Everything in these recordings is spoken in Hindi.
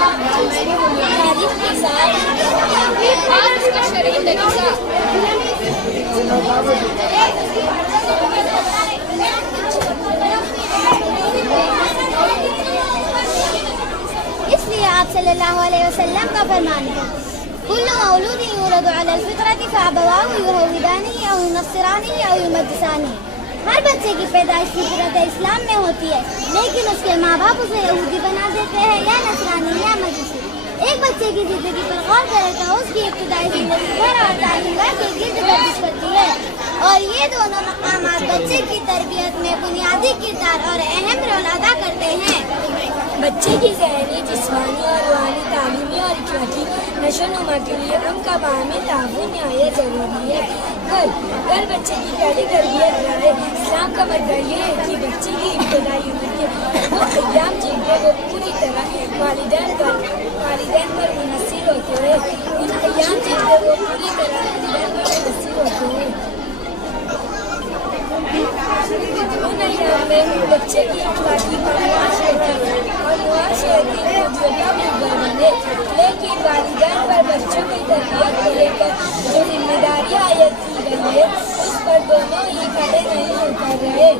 तारीफ के साथ और उसका शरीर तरीका। इसलिए आप सल्लल्लाहु अलैहि वसल्लम का फरमान है, कुल्लु मौलूदिन यूलदु अलल फितरति फअबवाहु युहविदानिही औ युनस्सिरानिही औ युमज्जिसानिही। हर बच्चे की पैदाइश फितरत इस्लाम में होती है, लेकिन उसके माँ बाप उसे यहूदी बना देते हैं या नसरानी या मजूसी। एक बच्चे की जिंदगी पर गौर करें तो उसकी इब्तिदाई जिंदगी घर और तालीमात के गिर्द गर्दिश करती है, और ये दोनों मकामात बच्चे की तरबियत में बुनियादी किरदार और अहम रोल अदा करते हैं। बच्चे की ज़हनी, जिस्मानी और रूहानी तालीमी और इखलाकी नशोनुमा के लिए हम का बाहमी ताउन नहायत ज़रूरी है। घर बच्चे की पहली तरबियत है। इस्लाम का मतलब ये है कि बच्चे की इब्तिदाई उम्र के वो अय्याम जिनके वो पूरी तरह वालिदैन पर मुनस्सिर होते हैं, उन अय्याम जिनके वो पूरी तरह वालिदैन पर मुनस्सिर होते हैं। उन अय्याम में बच्चे की इखलाकी और मुआशरती मौजूदा मुकम्मल बने, लेकिन वालिदैन पर बच्चों की तरबियत को लेकर जो जिम्मेदारी आयत की गई है उस पर दोनों ही खड़े नहीं उतर रहे।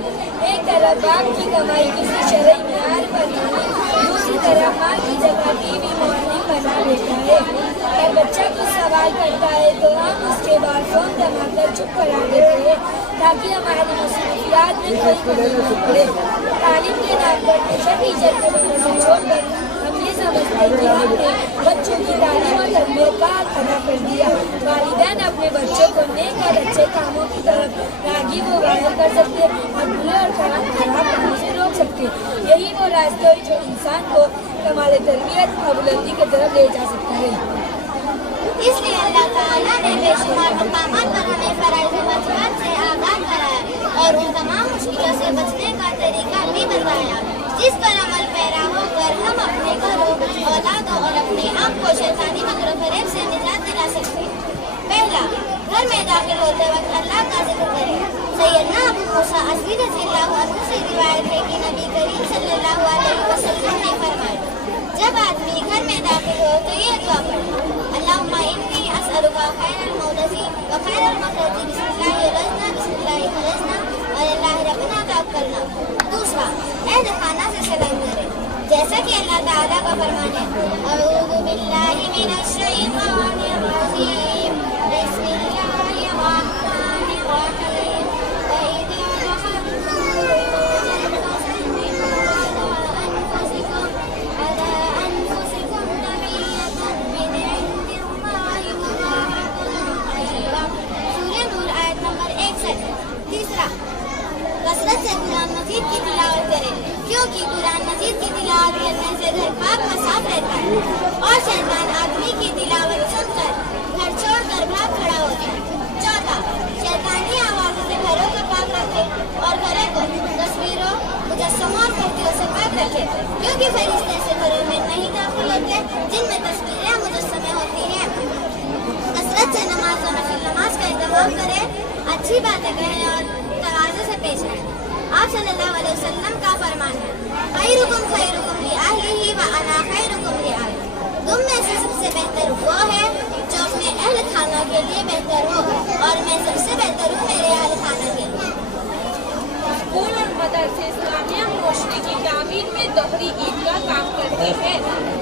एक तरफ बाप की कमाई किसी शरई मियार पर नहीं, दूसरी तरफ माँ की जगह टीवी मॉर्निंग बना देता है। और बच्चा कुछ सवाल करता है तो हम उसके बाद फोन दबाकर चुप करा देते हैं ताकि हमारी मसरूफियात में कोई कमी न पड़े। तालीम के नाम पर टीचर को छोड़कर हम ये समझते हैं कि हमने बच्चों की तालीम और तरबियत का अदा कर दिया। वालिदैन अपने बच्चों को नेक और अच्छे कामों की तरफ राग़िब व वाहिब कर सकते और बुरे और खराब कामों से रोक सकते। यही वो रास्ता है जो इंसान को कमाल तरबियत और बुलंदी की तरफ ले जा सकता है। इसलिए अल्लाह ताला ने बेशुमार मकामात पर हमें फराइज़ व वाजिबात से आगाह कराया और उन तमाम मुश्किलों से बचने का तरीका भी बताया, जिस पर अमल पैरा होकर हम अपने घरों, औलादों और अपने आप को शैतानी मकरो फरेब से निजात दिला सकते हैं। पहला, घर में दाखिल होते वक्त अल्लाह का जिक्र करें। सैयदना अबू मूसा अज़री रज़ियल्लाहु अन्हु से रिवायत है कि नबी करीम सल्लल्लाहु अलैहि वसल्लम ने फरमाया, जब आदमी घर में दाखिल हो तो ये दुआ पढ़े, अल्लाहुम्मा इन्नी अस्अलुका खैरल मौदसी व खैरल मखरजी, बिस्मिल्लाहि रज़ना बिस्मिल्लाहि खरजना और अल्लाहि रब्बना तवक्कलना। दूसरा, अहद खाना से सलाम करें, जैसा कि अल्लाह ताला का फरमान है, अऊज़ु बिल्लाहि मिनश शैतानिर रजीम, बिस्मिल्लाहिर रहमानिर रहीम, व इज़ा कसरत से कुरान मजीद की तिलावत करें, क्योंकि कुरान मजीद की तिलावत करने से घर पाक व साफ रहता है और शैतान आदमी की तिलावत सुनकर घर छोड़कर भाग खड़ा होता है। चौथा, शैतानी आवाज़ों से घरों को पाक रखें और घरों को तस्वीरों, मुजस्समों और मूर्तियों से पाक रखें, क्योंकि फरिश्ते ऐसे घरों में नहीं दाखिल होते जिनमें तस्वीरें मुजस्समे होती हैं। कसरत से नमाज और नफिल नमाज का इंतजाम करें, अच्छी बातें कहें और तवाज़ु से पेश आएं। आप सल्लल्लाहु अलैहि वसल्लम का फरमान है, खैरुकुम खैरुकुम लिअहलिही व अना खैरुकुम लिअहली। तुम में से सबसे बेहतर वो है जो अपने अहल खाना के लिए बेहतर हो, और मैं सबसे बेहतर हूँ मेरे अहल खाना के लिए। स्कूल और मदरसे इस्लामिया मुआशरे की तामीर में दोहरी ईद का काम करते हैं।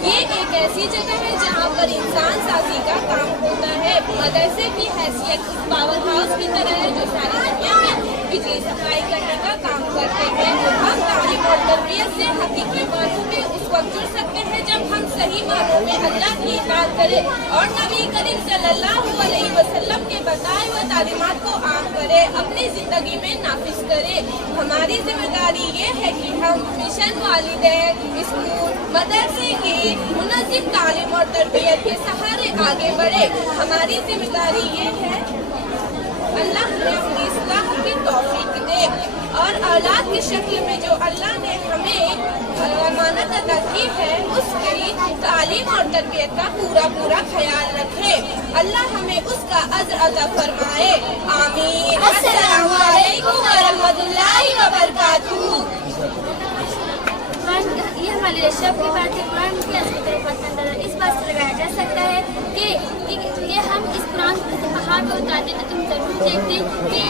ये एक ऐसी जगह है जहाँ पर इंसान साजी का काम होता है। मदरसे की हैसियत उस पावर हाउस की तरह है जो सारी दुनिया में बिजली सप्लाई करने का काम करते हैं। हम तालीम और तरबियत से हकीकी मानों में उस वक्त जुड़ सकते हैं जब हम सही मानों में अल्लाह की इताअत करें और नबी करीम सल्लल्लाहु अलैहि वसल्लम के बताए हुए तालीमात को आम करें, अपनी जिंदगी में नाफिज करें। हमारी जिम्मेदारी ये है कि हम मिशन वालिदैन, स्कूल, मदरसे की मुनज़्ज़म तालीम और तरबियत के सहारे आगे बढ़े। हमारी जिम्मेदारी ये है, अल्लाह हमें अपनी इस्लाह की तौफीक दे और औलाद की शक्ल में जो अल्लाह ने हमें अमानत अता की है उसकी तालीम और तरबियत का पूरा ख्याल रखे। अल्लाह हमें उसका अज़्र अता फरमाए। आमीन। अस्सलामु अलैकुम व रहमतुल्लाहि व बरकातुहू। ये हमारे रशब की बात है। कुरान की असली तरफ अंदर इस बात से लगाया जा सकता है कि हम इस कुरान को पहाड़ पर उतारते तो तुम जरूर देखते कि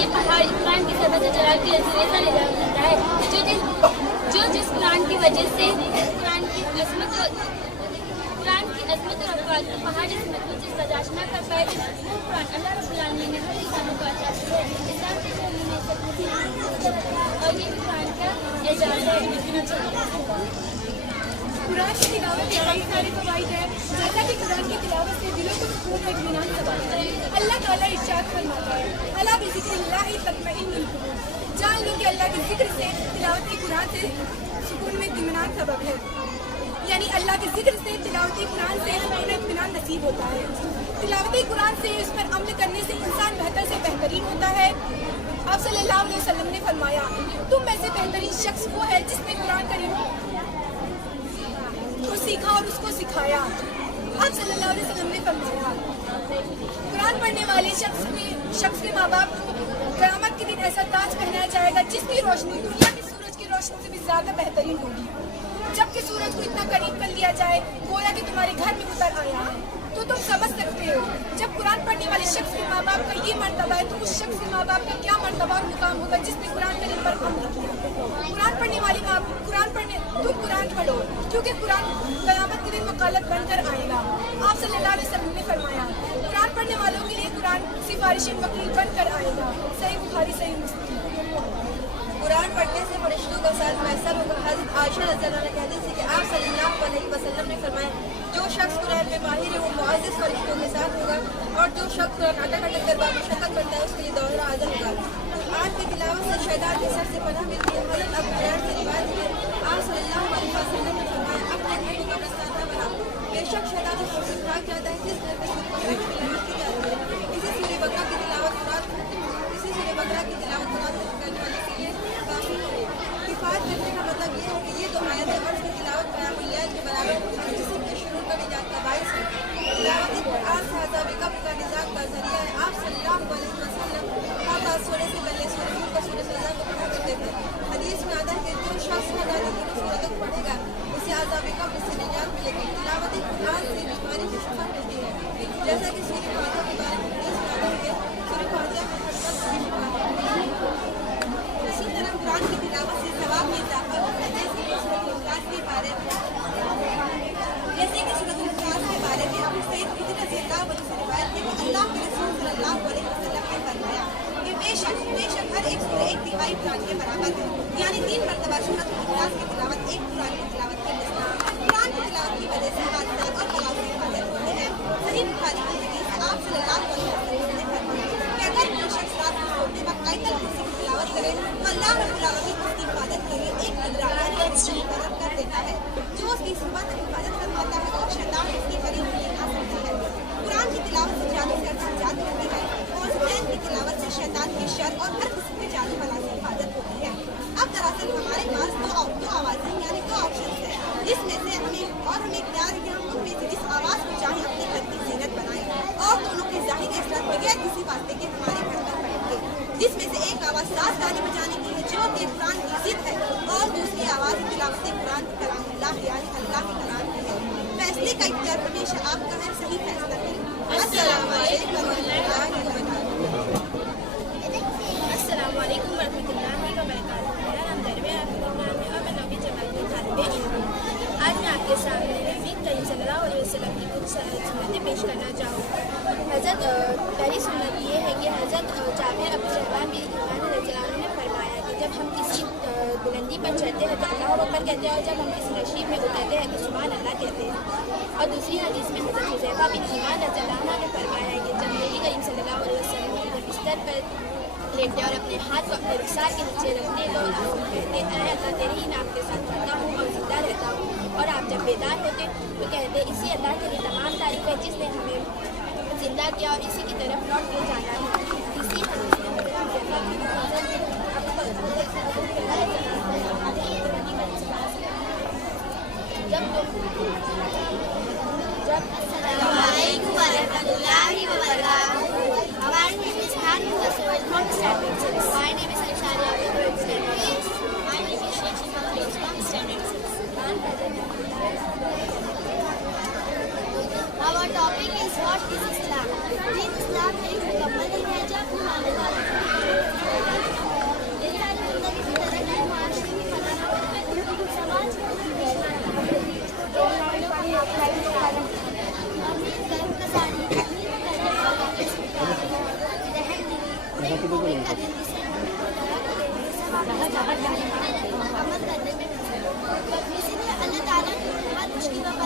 ये पहाड़ कुरान की सबसे जलाल की अजीज़ ले जाता है, जो जिस कुरान की वजह से कुरान की अजमत और अफवाज पहाड़ इस महसूस से बर्दाश्त न कर पाए, वो कुरान अल्लाह रब्बुल आलमीन ने हर इंसानों को अता किया है। इस्लाम के धर्म में से और ये कुरान का एजाज़ है। कुरान की तिलावत के कई सारे फ़वाइद हैं, जैसा कि कुरान की तिलावत से दिलों को सुकून और इत्मीनान सबक है। अल्लाह ताला इरशाद फरमाता है, अला बिज़िक्रिल्लाहि तत्मइन्नुल कुलूब, जान लो कि अल्लाह के जिक्र से, तिलावत की कुरान से सुकून में इत्मीनान सबक है। यानी अल्लाह के जिक्र से, तिलावत कुरान से सुकून में इत्मीनान नसीब होता है। तिलावत कुरान से उस पर अमल करने से इंसान बेहतर से बेहतरीन होता है। आप सल्लल्लाहु अलैहि वसल्लम ने फरमाया, तुम में से बेहतरीन शख्स वो है जिसने कुरान करीम को सीखा और उसको सिखाया। आप सल्लल्लाहु अलैहि वसल्लम ने फरमाया, कुरान पढ़ने वाले शख्स के माँ बाप को क़यामत के दिन ऐसा ताज पहनाया जाएगा जिसकी रोशनी दुनिया के सूरज की रोशनी से भी ज़्यादा बेहतरीन होगी। जबकि सूरज को इतना करीब कर लिया जाए गोया कि तुम्हारे घर में उतर आया है, तो तुम समझ सकते हो जब कुरान पढ़ने वाले शख्स के माँ बाप का ये मर्तबा है तो उस शख्स के माँ बाप का क्या मर्तबा और मुकाम होगा जिसने कुरान करीम पर अमल किया। कुरान पढ़ने वाली माँ तुम कुरान पढ़ो, क्योंकि कुरान क़यामत के दिन वकालत बनकर आएगा। आप सल्लल्लाहु अलैहि वसल्लम ने फरमाया, कुरान पढ़ने वालों के लिए कुरान सिफारिश वकील बनकर आएगा। सही बुखारी, सही मुस्लिम। कुरान पढ़ने से फरिश्तों का साथ मैसर होगा। हज़रत आयशा रज़ियल्लाहु अन्हा कहती थी कि आप सल्लल्लाहु अलैहि वसल्लम ने फरमाया, जो शख्स कुरान में माहिर है वो मुअज़्ज़िज़ फरिश्तों के साथ होगा, और जो शख्स कुरान अटक कर बामुशक्कत पढ़ता है उसके लिए दौरा आज़म होगा। कुरान की तिलावत से शैतान के सर से पनाह मिलती है। हज़रत अबू हुरैरा से रिवायत है, आप सल्लल्लाहु अलैहि वसल्लम ने फरमाया, अपने घर को कब्रिस्तान न बनाओ, बेशक शैतान उसको भाग जाता है जिस घर में सूरह बकरा की तिलावत की जाती है। इसी सूरह बकरा की तिलावत कुरान करने वाले के लिए काफ़ी है। किफ़ायत करने का मतलब ये है कि ये तो आयत है और इसकी तिलावत क़यामुल लैल के बराबर और किसी के शुरू का निजात का बाइस है। तिलावत कुरान से अज़ाब कब्र का निजात का ज़रिया है। आप सल्लल्लाहु अलैहि वसल्लम हर रात सोने से पहले सूरह नूर का सूरह सजदा को पढ़ा करते थे। हदीस में आता है कि जो शख्स हर रात दोनों सूरतों को पढ़ेगा उसे अज़ाब कब्र से निजात मिलेगी। तिलावत कुरान से बीमारी की शिफा मिलती है, जैसा कि सूरह फातिहा के बारे में हदीस में आता है कि सूरह फातिहा में हर वक्त की शिफा है। इसी तरह कुरान की तिलावत से सवाब में इजाफा होता है, जैसे कि सूरह इखलास के बारे में अबू सईद खुदरी रज़ियल्लाहु अन्हु से रिवायत है कि अल्लाह के रसूल सल्लल्लाहु अलैहि वसल्लम ने फरमाया कि बेशक हर एक सूरह एक तिहाई कुरान के बराबर है। यानी 3 मरतबा सूरह इखलास की तिलावत एक कुरान की तिलावत करने से कुरान की तिलावत की वजह से हादसात और बलाओं से हिफाजत होते हैं। सही बुखारी की हदीस आप सल्लल्लाहु अलैहि वसल्लम ने फरमाया कि अगर कोई शख्स रात को सोते वक्त आयतल कुर्सी की तिलावत करे तो अल्लाह रब्बुल आलमीन उसकी हिफाजत के लिए एक निगरानी मुकर्रर कर देता है, जो उसकी सुबह तक हिफाजत करवाता है और शैतान उसके करीब नहीं आ सकता है। कुरान की तिलावत से जादू से जात होती है और क़ुरान की तिलावत से शैतान की शर और हर किस्म के जादू बला से हिफाजत होती है। अब दरअसल हमारे पास दो आवाज़ें यानी 2 ऑप्शन है, जिसमें से हमें इख्तियार है कि हम उनमें से जिस आवाज़ को चाहे अपने घर की ज़ीनत बनाएं और दोनों के ज़ाहिर असर बगैर किसी वास्ते के हमारे घर पर पड़ेंगे। जिसमें से एक आवाज़ साथ गाने बजाने की है जो कि कुरान की ज़िद है, और दूसरी आवाज़ तिलावत कुरान कलामुल्लाह यानी अल्लाह के कलाम की है। फैसले का इख्तियार हमेशा आपका है, सही फैसला करें। अस्सलामु अलैकुम वरहमतुल्लाहि वबरकातुहू। मेरा नाम दरवे अब्दुल नाम है और मैं 9वीं जमात में तालिबे इल्म हूँ। आज मैं आपके सामने नबी करीम सल्लल्लाहु अलैहि वसल्लम की कुछ सुन्नतें पेश करना चाहूँगा। हज़रत पहली सुन्नत ये है कि हज़रत जाबिर अबू रहमान बिन ईमान रज़ियल्लाहु अन्हु ने फरमाया कि जब हम किसी बुलंदी पर चढ़ते हैं तो अल्लाहु अकबर कहते हैं और जब हम किसी नशीब में उतरते हैं तो सुभान अल्लाह कहते हैं। और दूसरी हदीस में हज़रत हुज़ैफा बिन ईमान रज़ियल्लाहु अन्हु ने फरमाया कि जब नबी करीम सल्लल्लाहु अलैहि वसल्लम बिस्तर पर लेटते और अपने हाथ को अपने रुखसार के नीचे रखते तो कहते हैं अल्लाह तेरे ही नाम के साथ रहता हूँ और जिंदा रहता हूँ। और आप जब बेदार होते तो कहते इसी अल्लाह के लिए तमाम तारीफ़ है जिसने हमें जिंदा किया और इसी की तरफ लौट के जाना है। इसी हदीस में My name is Aishwarya. My name is Our topic is what is Islam? Deen Islam एक मुकम्मल दिन है जब इंसानी जिंदगी की तरक्की, माशरे की फलाह, समाज की अल्लाह ताला हर मुश्किल और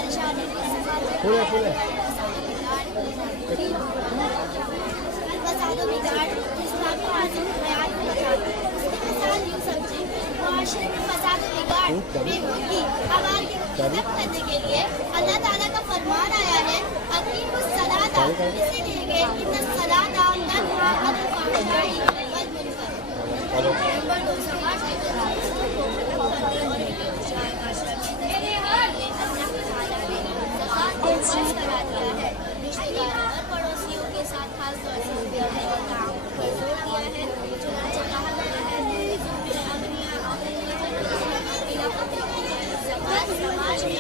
परेशानी के करने के लिए अल्लाह ताला का फरमान आया है अकीमुस सलाता, इसीलिए कि इन्ना सलाता तन्हा अनिल फ़हशाई वल मुनकर। नंबर 2 समाज के करा दिया है। रिश्तेदारों और पड़ोसियों के साथ खास तौर से काम पर जोर दिया है। चुनांचे कहा गया है समाज में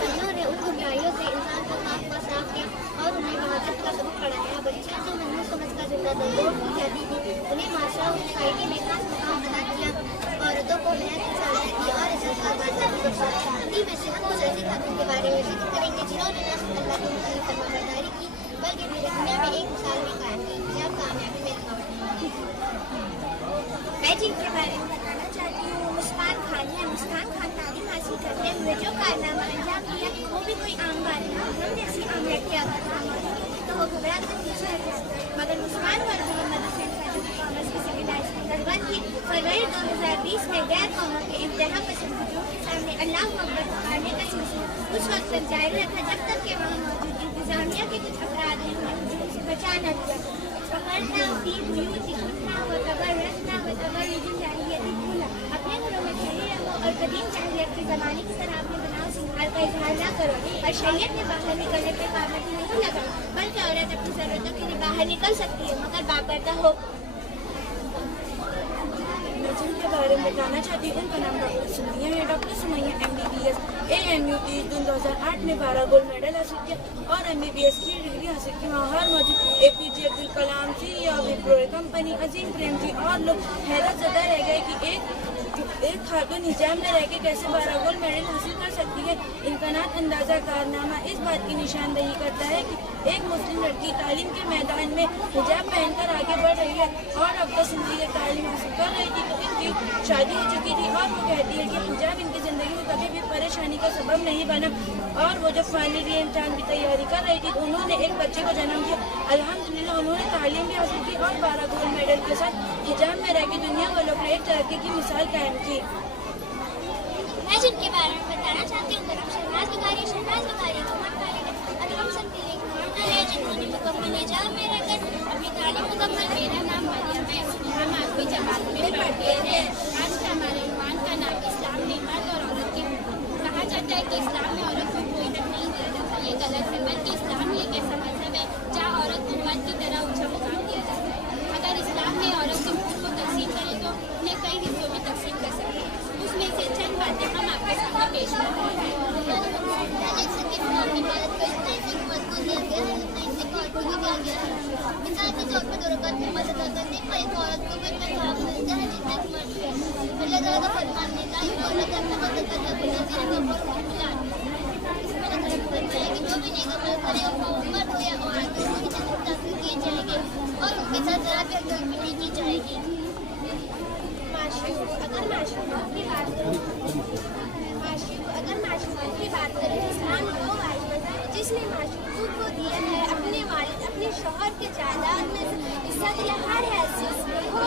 उन्होंने उन बुराइयों से इंसान को साफ का साफ किया और उन्हें महाजत का सबक पढ़ाया। बच्चे जो महसूस समझ कर जिंदा थे जाती थी उन्हें माशरा और सोसाइटी में खास मुकाम अदा किया। औरतों को बेहद सलाह दी और इज्जत में से हम कुछ ऐसी खातून के बारे में जिक्र करेंगे जिन्होंने न सिर्फ अल्लाह की मुखालिफ फरमाबरदारी की बल्कि पूरी दुनिया में एक मिसाल भी कायम की जब कामयाबी में रुकावट नहीं। मैं जिनके बारे में बताना चाहती हूँ मुस्कान खान है। मुस्कान खान तालीम हासिल करते हुए जो कारनामा अंजाम दिया वो भी कोई आम बात नहीं। हम जैसी आम लड़कियाँ तो वो घबरा कर पीछे हट जाता है, मगर मुस्कान और मोहम्मद हुसैन कॉमर्स की सेकेंड की फरवरी 2020 में गैर कौमों के इंतहा पसंद के सामने अल्लाह अकबर पुकारने का सिलसिला उस वक्त तक जारी रखा जब तक कि वहाँ मौजूद इंतजामिया के कुछ अफराद ने उसे बचा न दिया। पकड़ना अपने घरों में खड़े रहो और कदीम जाहिलियत के ज़माने की तरह अपने बनाव सिंगार का इजहार न करो और शरीयत में बाहर निकलने पर पाबंदी नहीं लगा बल्कि औरत अपनी ज़रूरतों के लिए बाहर निकल सकती है मगर बापर्दा हो। जिनके बारे में बताना चाहती हूँ उनका नाम डॉक्टर सुमैया है। डॉक्टर सुमैया MBBS AMUT 2008 में 12 गोल्ड मेडल हासिल किया और MBBS की डिग्री हासिल की। वहाँ हर मौजूद APJ अब्दुल कलाम जी या विप्रो कंपनी अजीम प्रेम जी और लोग हैरत ज़दा रह गए कि एक खातून हिजाब में रह के कैसे 12 गोल्ड मेडल हासिल कर सकती है। इनका नात अंदाज़ा कारनामा इस बात की निशानदही करता है कि एक मुस्लिम लड़की तालीम के मैदान में हिजाब पहनकर आगे बढ़ रही है और अब तक जिंदगी तालीम हासिल कर रही थी तो इनकी शादी हो चुकी थी और वो कहती है कि हिजाब इनकी ज़िंदगी में कभी भी परेशानी का सबब नहीं बना। और वो जब फाइनल ईयर इम्तिहान की तैयारी कर रही थी तो उन्होंने एक बच्चे को जन्म दिया। अल्हम्दुलिल्लाह उन्होंने तालीम भी हासिल की और 12 गोल्ड मेडल के साथ हिजाब में रह के दुनिया वालों को एक तरक्की की मिसाल कायम की। मैं जिनके बारे में बताना चाहती हूँ शहनाज बुखारी जिन्होंने मुकम्मल हिजाब में रहकर अपनी तालीम मुकम्मल। मेरा नाम मरियम है, हम आठवीं जमात में पढ़ते हैं। आज का हमारे ईमान का नाम इस्लाम ने मर्द और औरत के कहा जाता है कि इस्लाम में औरत को कोई हक नहीं दिया जाता, ये गलत है। बल्कि इस्लाम एक ऐसा मजहब है जहाँ औरत को मर्द की तरह ऊँचा मुकाम दिया जाता है। अगर इस्लाम में औरत के मुल्क को तकसीम करें तो उन्हें कई हिस्सों में तकसीम कर सकते हैं। उसमें से चंद बातें हम आपके सामने पेश करते हैं। मिसाल के तौर पर ज़रूरत में मदद करने पर एक औरत को भी काम मिलता है जितना कि मर्द है। अल्लाह ताला का फरमान है कि औरत अपना मदद करना इसमें कि जो भी नेक अमल करे वो मर्द हो या औरत उसकी जन्नत दाखिल किए जाएंगे और उनके साथ जरा भी अदल भी नहीं की जाएगी। अगर माशूक़ की बात करें इस्लाम वो मज़हब जिसने माशूक़ को दिया है अपने वालिद अपने शौहर के जायदाद में हिस्सा दिया हर हैसियत हो,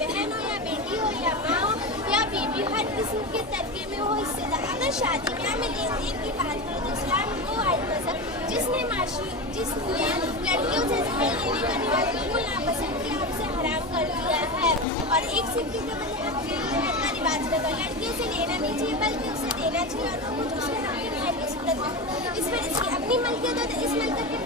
बहन हो या बेटी हो या माँ हो या बीवी, हर किस्म के तबके में हो हिस्सेदार। अगर शादी ब्याह में लेन देन की बात करें तो इस्लाम वो मज़हब जिसने लड़कियों से दहेज लेने का रिवाज बिल्कुल नापसंद किया, उसे हराम कर दिया है और एक सिक्के के बदले अपने दहेज का रिवाज लगा। लड़कियों से लेना नहीं चाहिए बल्कि उसे देना चाहिए और वो कुछ उसके नाम की सूरत में इस पर इसकी अपनी मलकियत हो तो इस मलकियत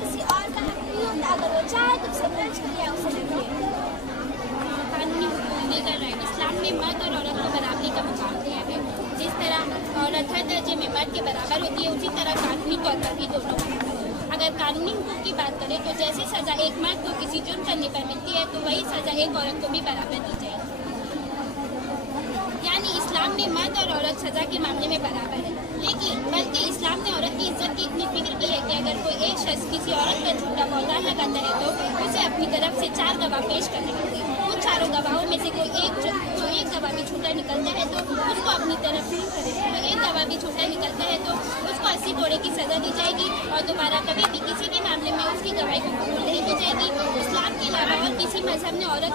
मर्द और औरत को बराबरी का मुकाम दिया है। जिस तरह औरत हर दर्जे में मर्द के बराबर होती है, उसी तरह कानूनी तौर पर भी दोनों बराबर है। अगर कानूनी हुकूक की बात करें तो जैसे सज़ा एक मर्द को किसी जुर्म करने पर मिलती है, तो वही सज़ा एक औरत को भी बराबर दी जाएगी। यानी इस्लाम में मर्द और औरत सज़ा के मामले में बराबर है, लेकिन बल्कि इस्लाम ने औरत की इज्जत की इतनी फिक्र की है कि अगर कोई एक शख्स किसी औरत पर झूठा बौतान लगाता है तो उसे अपनी तरफ से 4 गवाह पेश करने होंगे। उन चारों गवाहों में से कोई एक गवाह भी झूठा निकलता है तो उसको अपनी तरफ से एक गवाह भी झूठा निकलता है तो उसको 80 कोड़े की सज़ा दी जाएगी और दोबारा कभी भी किसी भी मामले में उसकी गवाही को कबूल नहीं की जाएगी। इस्लाम के अलावा और किसी मजहब ने औरत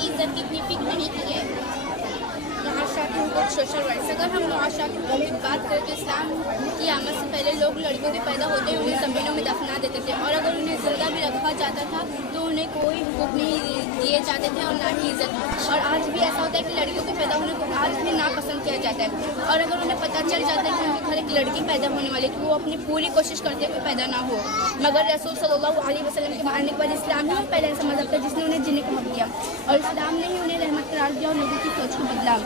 की इज्जत की इतनी फिक्र नहीं की है। मुआशरा के हुकूक, सोशल राइट्स। अगर हम मुआशरा के हुकूक की बात करें तो इस्लाम की आमद से पहले लोग लड़कियों के पैदा होते ही उन्हें ज़मीनों में दफना देते थे, और अगर उन्हें जिंदा भी रखा जाता था तो उन्हें कोई हुकूक नहीं दिए जाते थे और ना ही इज्जत। और आज भी ऐसा होता है कि लड़कियों के पैदा होने को आज भी नापसंद किया जाता है, और अगर उन्हें पता चल जाता है कि उनके घर एक लड़की पैदा होने वाली तो वो अपनी पूरी कोशिश करते हुए पैदा ना हो। मगर रसूल सल्लल्लाहु अलैहि वसल्लम के आने के बाद इस्लाम ही पहले ऐसा मज़हब था जिसने उन्हें जीने का हक दिया, और इस्लाम ने ही उन्हें रहमत करार दिया और लोगों की सोच को बदला।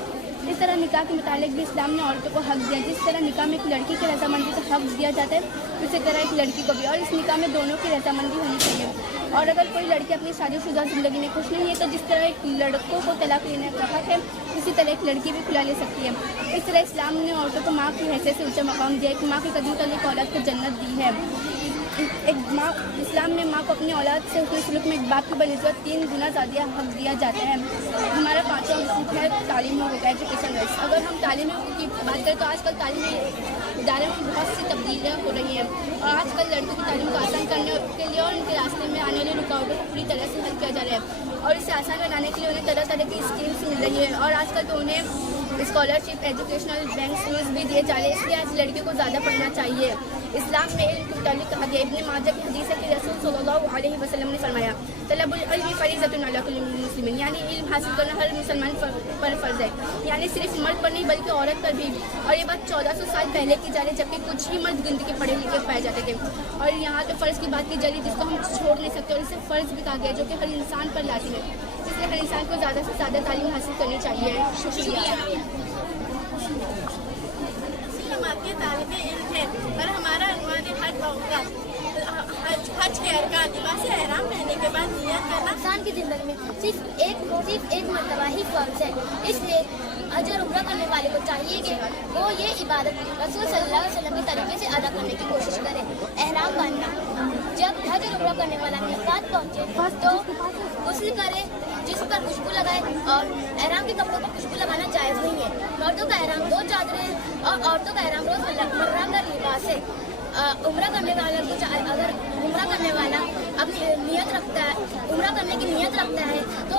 इस तरह निकाह के मुतालिक भी इस्लाम ने औरतों को हक दिया। जिस तरह निकाह में एक लड़की की रजामंदी से हक दिया जाता है, उसी तरह एक लड़की को भी, और इस निकाह में दोनों की रजामंदी होनी चाहिए। और अगर कोई लड़की अपनी शादीशुदा ज़िंदगी में खुश नहीं है तो जिस तरह एक लड़कों को तलाक लेने का हक है, इसी तरह एक लड़की भी खुला ले सकती है। इस तरह इस्लाम ने औरतों को माँ की हैसियत से ऊँचा मकाम दिया। एक माँ के कदम तले एक औलाद को जन्नत दी है। एक माँ इस्लाम में माँ को अपनी औलाद से उसके सलूक में एक बाप की बनिस्बत 3 गुना ज़्यादा हक दिया जाता है। हमारा 5वां हुकूक है तालीमी हुकूक, एजुकेशन राइट्स। अगर हम तालीमी हुकूक की बात करें तो आजकल तालीमी इदारे में बहुत सी तब्दीलियाँ हो रही हैं, और आजकल लड़कों की तालीम को आसान करने के लिए और उनके रास्ते में आने वाली रुकावटों को पूरी तरह से हल किया जा रहा है, और इसे आसान बनाने के लिए उन्हें तरह तरह की स्कीम्स मिल रही है, और आजकल तो उन्हें स्कॉलरशिप, एजुकेशनल बैंक लोन्स भी दिए जा रहे हैं। इसलिए आज लड़कियों को ज़्यादा पढ़ना चाहिए। इस्लाम में इल्म के मुतालिक कहा गया, इब्न माजा की हदीस है कि रसूल सल्लल्लाहु अलैहि वसल्लम ने फरमाया, तलबुल इल्मी फरीज़तुन अला कुल्लि मुस्लिमीन, यानी इल्म हासिल करना हर मुसलमान पर फ़र्ज़ है, यानी सिर्फ मर्द पर नहीं बल्कि औरत पर भी। और ये बात 1400 साल पहले की जा रही, जबकि कुछ ही मर्द गिनती के पढ़े लिखे पाए जाते थे। और यहाँ तो फ़र्ज़ की बात की जा रही जिसको हम छोड़ नहीं सकते, और इसे फ़र्ज़ भी कहा गया जो कि हर इंसान पर लाज़िम है। इसलिए हर इंसान को ज़्यादा से ज़्यादा तालीम हासिल करनी चाहिए। शुक्रिया। आपके तालिब इल्म है और हमारा अनवान हज होगा। हज के अरकान लिबास एहराम पहनने के बाद नियत करना इंसान की ज़िंदगी में सिर्फ एक मरतबा ही फ़र्ज़ है। इसलिए हज और उम्रा करने वाले को चाहिए कि वो ये इबादत रसूल सल्लल्लाहु अलैहि वसल्लम के तरीके से अदा करने की कोशिश करे। एहराम बांधना, जब हज और उम्रा करने वाला मिक़ात पहुँचे तो गुस्ल करे, जिस पर खुशबू लगाए, और एहराम के कपड़ों पर खुशबू लगाना जायज़ नहीं है। मर्दों का एहराम 2 चादरें और औरतों का एहराम रोज़मर्रा का लिबास है। उम्रा करने वाला कुछ अगर उम्रा करने वाला अपनी नियत रखता है, उम्रा करने की नियत रखता है तो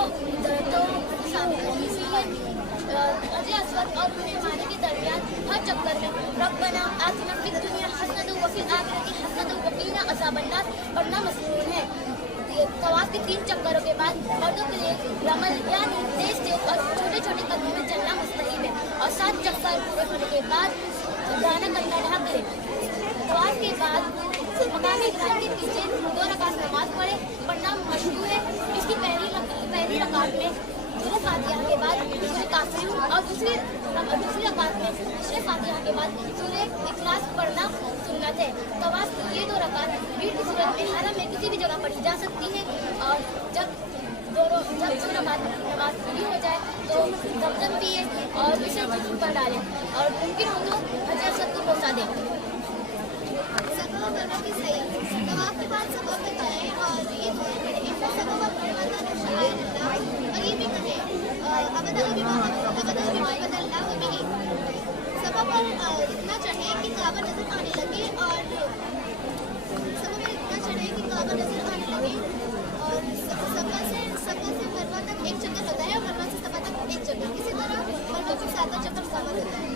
हज अस्वद और मेहमानी के दरमियान हर चक्कर में रब्बना आतिना फिद दुनिया हसनतन व फिल आखिरति हसनतन व क़ीना अज़ाबन्नार पढ़ना मसनून है। तवाफ के 3 चक्करों के बाद मर्दों के लिए रमल यानी तेज और छोटे छोटे कदमों में चलना मुस्तहिब है, और 7 चक्कर पूरे होने के बाद गाना करना ना करें। तवाफ के बाद मकामी इब्राहिम के पीछे 2 रकात नमाज पढ़ना मशरूअ है। इसकी पहली रकात में सूरह फातिहा के बाद सूरह काफिरून और दूसरी रकात में सूरह फातिहा के बाद सूरह इखलास पढ़ना सुन्नत है। तवाफ की ये 2 रकात भीड़ की सूरत में हरम में किसी भी जगह पढ़ी जा सकती है, और जब जो नमाज पूरी हो जाए तो जमजम पिए और इसे जिस्म पर डालें, और मुमकिन हो तो हज अस्वद को पहुँचा दें। सफ़ा करना भी सही, तवाफ के बाद सफ़ा पर जाएं और ये दुआ पढ़ें, फिर सफ़ा पर परवतन शायर अल्लाह, और ये भी कहें सफ़ा पर इतना चढ़ें कि काबा नज़र आने लगे, और सफ़ा पर इतना चढ़ें कि काबा नज़र आने लगे, और सफ़ा से मरवा तक 1 चक्कर लगाए और मरवा से सफ़ा तक 1 चक्कर, इसी तरह मरवा के 7 चक्कर सफ़ा होता है।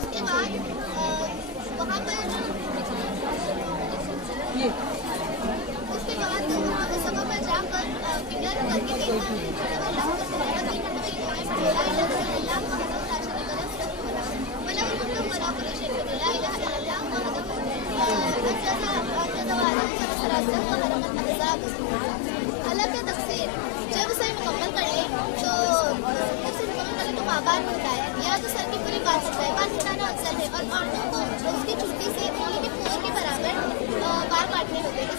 उसके बाद वहाँ पर सफ़ा पर जाकर फिंगर करके देखना अलग तकसीर। जब उसे मुकम्मल कर ले तो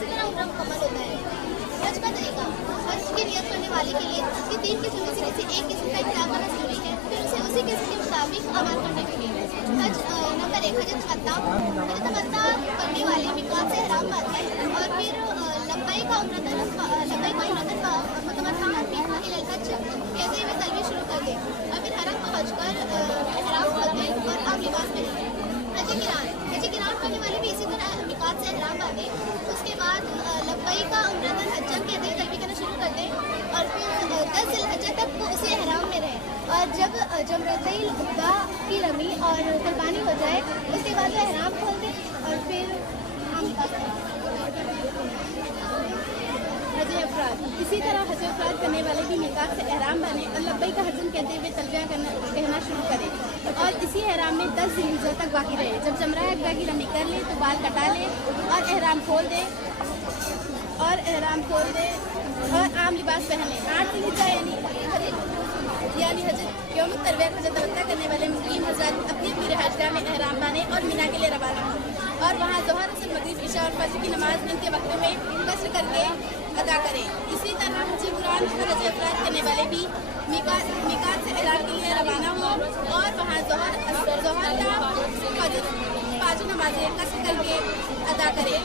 इसी तरह उम्र मुकम्मल होता है। हज का तरीका, हज की नियत करने वाले के लिए हज के 3 किस्म में से किसी एक किस्म का इंतजाम करना जरूरी है, फिर उसे उसी किस्म के मुताबिक अमल करने के लिए। हज नंबर 1, हज तमत्ता करने वाले मिकात से ihram बांधे और फिर लब्बैक का उम्रतन मुतमत्ता इलल हज कहते हुए तलबीया शुरू कर दे और फिर हरम को हज कर ihram बांधे और आम लिबास पहने। हज किरान करने वाले भी इसी तरह मिकात से ihram बांधे, उसके बाद लब्बैक का उम्रतन हज कहते हुए तलबीया करना शुरू कर दे और फिर 10 ज़िलहज्जा तक वो उसी ihram में रहे और जब जमरतुल उक़बा की रमी और कुर्बानी हो जाए उसके बाद वो ihram खोल दे और फिर हज अफराद, इसी तरह हज अफराद करने वाले भी मिकात से ihram बने और लब्बैक का हजम कहते हुए तलबिया कहना शुरू करें और इसी ihram में 10 ज़िलहिज्जा तक बाकी रहे। जब जमरा अक़बा की रमी कर ले तो बाल कटा ले और ihram खोल दे और आम लिबास पहन ले। 8 ज़िलहिज्जा यानी हज यौम तरविया हज तमत्ता करने वाले मुकीम हज़रात अपनी रिहाइशगाह में ihram बाने और मिना के लिए रवाना हों और वहाँ ज़ोहर, असर, मगरिब, इशा और फज्र की नमाज इनके वक्तों में कसर करके अदा करें। इसी तरह हज कुरान और हज अफराद करने वाले भी मिकात से ihram के लिए रवाना हों और वहाँ ज़ोहर का फज्र, 5 नमाजें कसर करके अदा करें।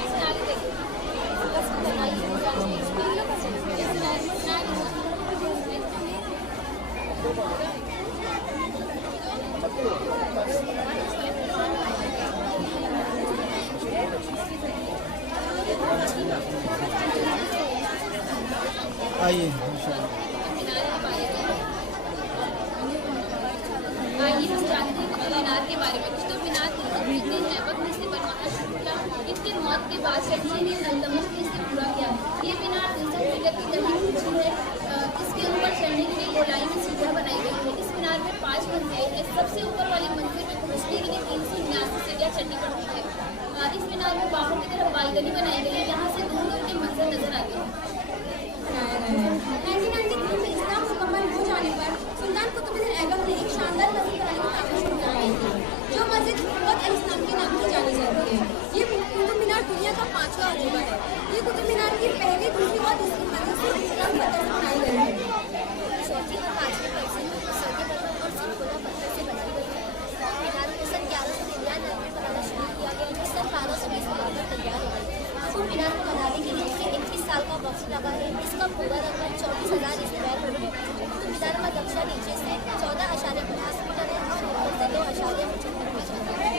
आइए हम जानते हैं कुतुब मीनार के बारे में। कुतुब मीनार इतने ऐबक ने इसे बनवाना शुरू किया, इनकी मौत के बाद शहरी ने अल्तमश ने इसे पूरा किया। ये मीनार 300 मीटर की तरह ऊंची है, इसके ऊपर चढ़ने के लिए गोलाई में सीढ़ियाँ बनाई गई है। इस मीनार में 5 मंजिलें हैं, सबसे ऊपर वाली मंजिल में पहुँचने के लिए 379 सीढ़ियाँ चढ़नी पड़ती है। इस मीनार में बाहर की तरफ बालकनी बनाई गई है, यहाँ से दूर दूर के मंजर नजर आते हैं। 1993 में इस्लाम मुकम्मल हो जाने पर सुल्तान कुतुबुद्दीन ऐबक ने एक शानदार मस्जिद बनाने की कामना शुरू करवाई थी, जो मस्जिद बहुत इस्लाम के नाम से जानी जाती है। ये कुतुब मीनार दुनिया का 5वां अजूबा है। ये कुतुब मीनार की पहली, दूसरी और तीसरी मंजिल से इस्लाम पत्थर से बनाई गई है। चौथी और 5वीं मंजिल सऊदी पत्थर और सिलकोना पत्थर से बनाई गई है। मीनार को सन 1199 में बनाना शुरू किया गया, जो सन 1220 में तैयार हो गई। मीनार को बनाने के लिए उसे 21 साल का वक्त लगा है। इसका पूरा रकबा 24,000 स्क्वायर फुट है। मीनार का नक्शा नीचे से 14.50 मीटर है और ऊपर से 2.75 मीटर है।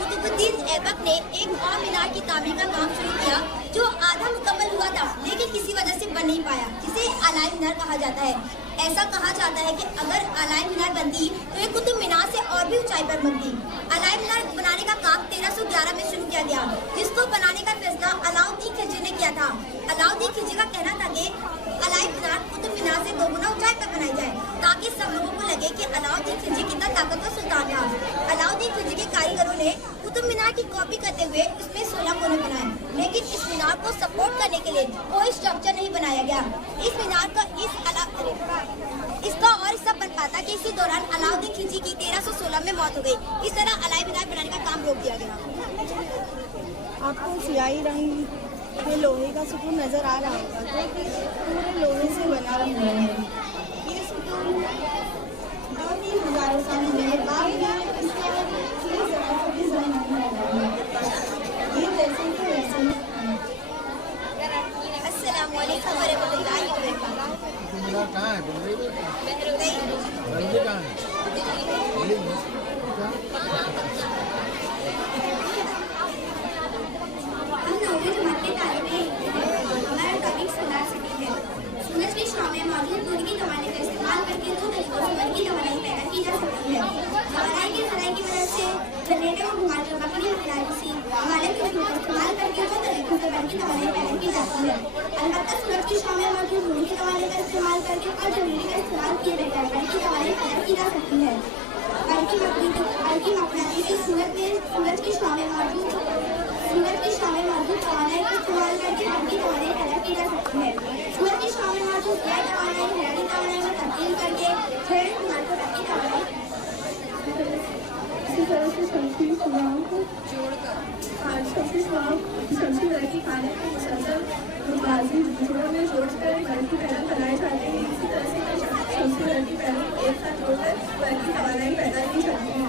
कुतुबुद्दीन ऐबक ने एक और मीनार की तामीर का काम शुरू किया, जो आधा मुकम्मल हुआ था लेकिन किसी वजह से बन नहीं पाया, जिसे अलाई मीनार कहा जाता है। ऐसा कहा जाता है कि अगर अलाई मीनार बनती तो ये कुतुब मीनार से और भी ऊंचाई पर बनती। अलाई मीनार बनाने का काम 1311 में शुरू किया गया, जिसको बनाने का फैसला अलाउद्दीन खिलजी ने किया था। अलाउद्दीन खिलजी का कहना था कि अलाई मीनार कुतुब मीनार से 2 गुना ऊंचाई पर बनाई जाए, ताकि सब लोगों को लगे कि अलाउद्दीन खिलजी कितना ताकतवर सुल्तान था। अलाउद्दीन खिलजी के कारीगरों ने कुतुब मीनार की कॉपी करते हुए इसमें 16 कोने बनाए, लेकिन इस मीनार को सपोर्ट करने के लिए कोई स्ट्रक्चर नहीं बनाया गया। इस मीनार का इसका और हिस्सा बन पाता कि इसी दौरान अलाउद्दीन खिलजी की 1316 में मौत हो गई। इस तरह अलाई मीनार बनाने का काम रोक दिया गया। आपको सियाही रंग में लोहे का सुतून नजर आ रहा होगा, जो कि पूरे लोहे से बना हुआ है। ये सुतून 2-3 साल में अस्सलामुअलैकुम वरहमतुल्लाहि वबरकातुहू। कहाँ है? बम्बई में? बम्बई कहाँ है? दिल्ली में। हम नौवीं जमात के तालिबे हमारा टॉपिक सोलर सिटी है। सूरज की शॉ में मौजूद दूध की तवाने का इस्तेमाल करके 2 तरीकों से सूरज की तवानाई पैदा की जा सकती है। तवानाई की वजह से जनरेटर और घुमाने का बकरी हमारे के इस्तेमाल करके 2 तरीकों से सूरज की तवानाई पैदा की जाती है। अलबत्ता सूरज की शॉ में मौजूद दूध की तवाने का इस्तेमाल करके और जनरेटर का इस्तेमाल किए बगैर बकरी की तवानाई पैदा की जा सकती है। बल्कि मकनातीसी सूरज की शॉ में मौजूद तवानाई का इस्तेमाल करके हल्की तवानाई पैदा की जा सकती है। सूरज की शॉ में मौजूद गैर तवानाई हल्की तवानाई में तब्दील करके फिर कुमार को हल्की तवानाई इसी तरह से शमसी सुनाओं को जोड़कर शमसी की जमाने में मुसलसल बाजी जोड़ों में जोड़कर लड़की पैदा कराए जाते हैं। इसी तरह से शख्स की लड़की पैदा को एक साथ जोड़कर लड़की तवानाई पैदा की जाती है।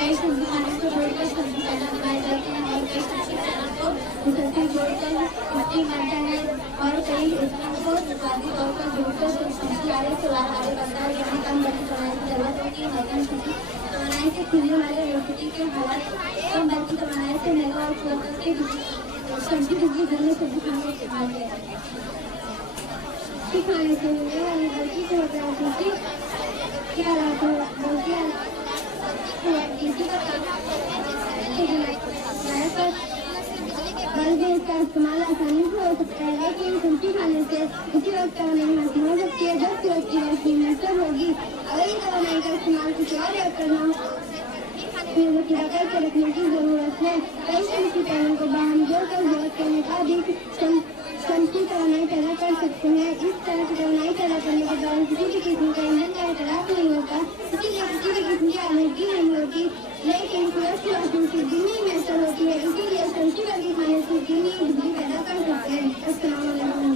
कई सब्जी खाने को जोड़कर सब्जी पैदा कराए जाते हैं और कई सब्जी पैदा को मुसलसल जोड़कर मिट्टी बनता है और कई इसको शुरुआती तौर पर जोड़कर सब्जी आगे सलाद आगे बनता है। यहाँ कम बड़ी तवानाई की जरूरत होती है। मध्यम छोटी तवानाई से खुलने वाले रोटी के हालात कम बड़ी तवानाई से मैदा और फ्लोकस के सब्जी बिजली घर में सब्जी खाने में इस्तेमाल किया जाता है। सब्जी खाने से मिलने वाली लड़की को होता है क्या लाभ बोलती है बल्कि इसका इस्तेमाल आसानी से हो सकता है, लेकिन सब्जी खाने से उसी वक्त तवानाई हासिल हो सकती है जब सूरज की रोशनी मुयसर होगी। अगर इन तवानाई का इस्तेमाल कुछ और करना हो फिर वसीला करके रखने की जरूरत है। कई शमसी पैनल को बाहम जोड़कर जरूरत के मुताबिक शमसी तवानाई पैदा कर सकते हैं। इस तरह की तवानाई पैदा करने के दौरान किसी भी किस्म का ईंधन का एतराफ नहीं होता, इसीलिए किसी भी किस्म की आलूगी नहीं होती, लेकिन सूरज की रोशनी से दिनी मैसर होती है। इसीलिए शमसी लड़की खाने से दिनी बिजली पैदा कर सकते हैं। अस्सलाम वालेकुम।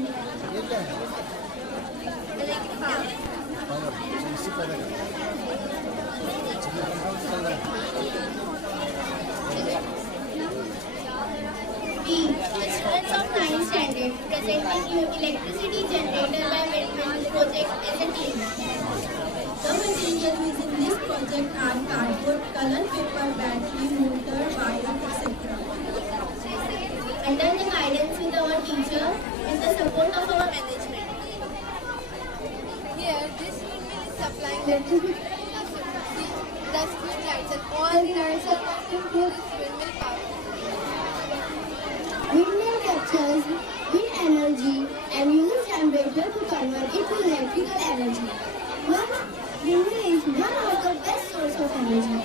Students of 9th standard presenting you electricity generator by Windmill project as a team. The material used in this project are cardboard, color paper, battery, motor, wire, etc. Under the guidance with our teacher and the support of our management. Here, this windmill is supplying electricity to the street lights and all the lights are connected to this windmill power. Windmill captures wind energy and uses generator to convert it to electrical energy. Windmill is one of the best source of energy.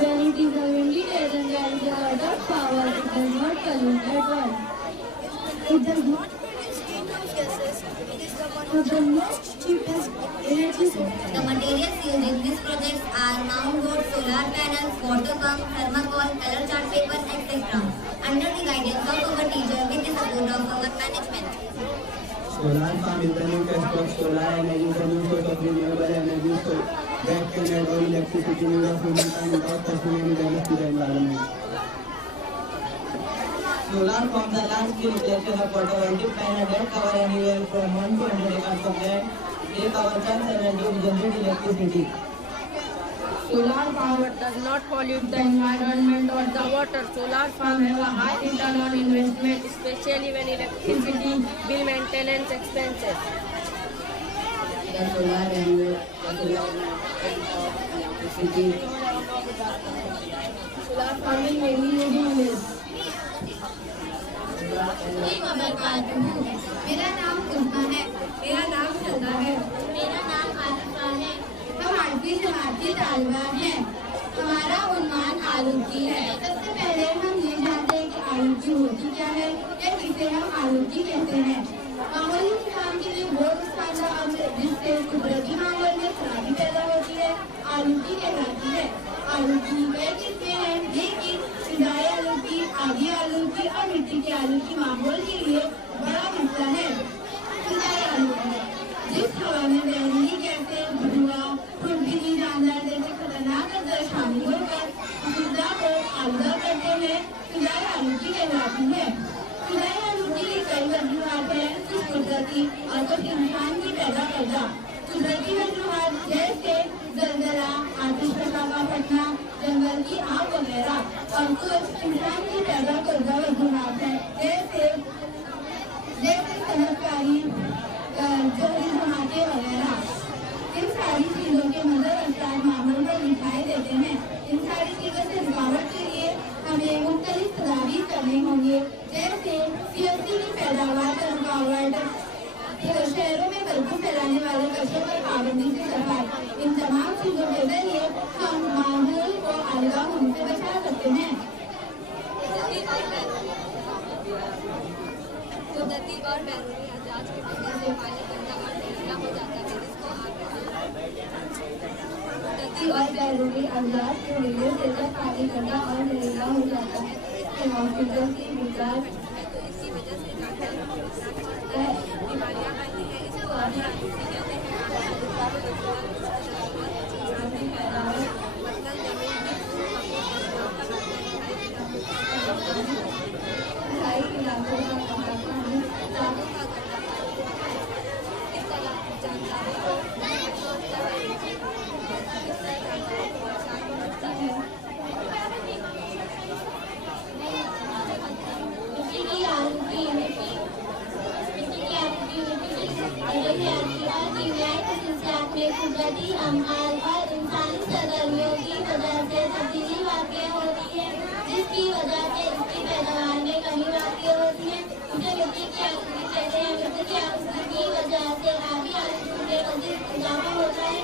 When it is a windy day, then there is a lot of power. It does not pollute at all. It does not produce greenhouse gases. It is one of the most cheapest energy sources. The materials used in this project are mount board, solar panels, water pump, thermocol, color chart paper, etc. Under the guidance of our teacher with the support of our management. Solar farm is the new test of solar energy, the new source of renewable energy that can add all electricity in the humankind without causing any damage to the environment. Solar forms a large-scale collection of photovoltaic panels that cover anywhere from 1 to 100 acres of land. They cover sun energy to generate electricity. Solar power does not pollute the environment or the water. Solar farm have a high return on investment, especially when electricity bill maintenance expenses. The solar electricity. Solar farming mainly using this. मेरा नाम उस्मा है। मेरा नाम सदा है। मेरा नाम आसिफा है। हम 8वीं जमाती तालिबा हैं। हमारा उन्वान आलूगी है। सबसे पहले हम ये जानते हैं कि आलूगी होती क्या है या किसे हम आलूगी कहते हैं। मामूली किसान के लिए वो नुकसान जिससे कुदरती माहौल में खराबी पैदा होती है आलूगी कहलाती है। आलूगी कई किस्में हैं, लेकिन फिजाई आलूगी, आधी आलूगी और मिट्टी के आलूगी माहौल के लिए बड़ा मसला है। फिजाई आलूगी जिस हवा में जहरीली गैसें, धुआं, खुरदीली जानदार जैसे खतरनाक अजर शामिल होकर फिजा को आलूदा करते हैं, फिजाई आलूगी कहलाती है। फिजाई आलूगी की कई वजूहात हैं, कुछ कुदरती और कुछ इंसान की पैदा करदा। कुदरती वजूहात जैसे जलजला, आतिशफशा का फटना, जंगल की आग वगैरह, और कुछ इंसान की पैदा करदा वजूहात हैं जैसे सनतकारी, जहरी धमाके वगैरह। इन सारी चीजों के मदद असर माहौल पर दिखाई देते हैं। इन सारी चीजों से रुकावट के लिए हमें मुख्तलिफ तदाबीर करने होंगे, जैसे सियासी की पैदावार पर रुकावट, शहरों में बदबू फैलाने वाले कचरों पर पाबंदी से सफाई। इन तमाम चीजों के जरिए हम माहौल को आलूदा होने से बचा सकते हैं। कुदरती और बैरूनी अजाज के वजह से पानी गंदा और ढीला हो जाता है, जिसको आग मिट्टी और पैरों के अवजात की वजह से जब पानी गंदा और जहरीला हो जाता है तो मॉस्किटो की विकास बीमारियां बनती हैं। इसको कहते कुदरती अमाल और इंसानी सरगर्मियों की वजह से तब्दीली वाक़ई होती है, जिसकी वजह से इसकी पैदावार में कमी वाक़ई होती है। इसे मिट्टी की आलूगी कहते हैं। मिट्टी की आलूगी की वजह से आबी आलूगी में मज़ीद इजाफा होता है।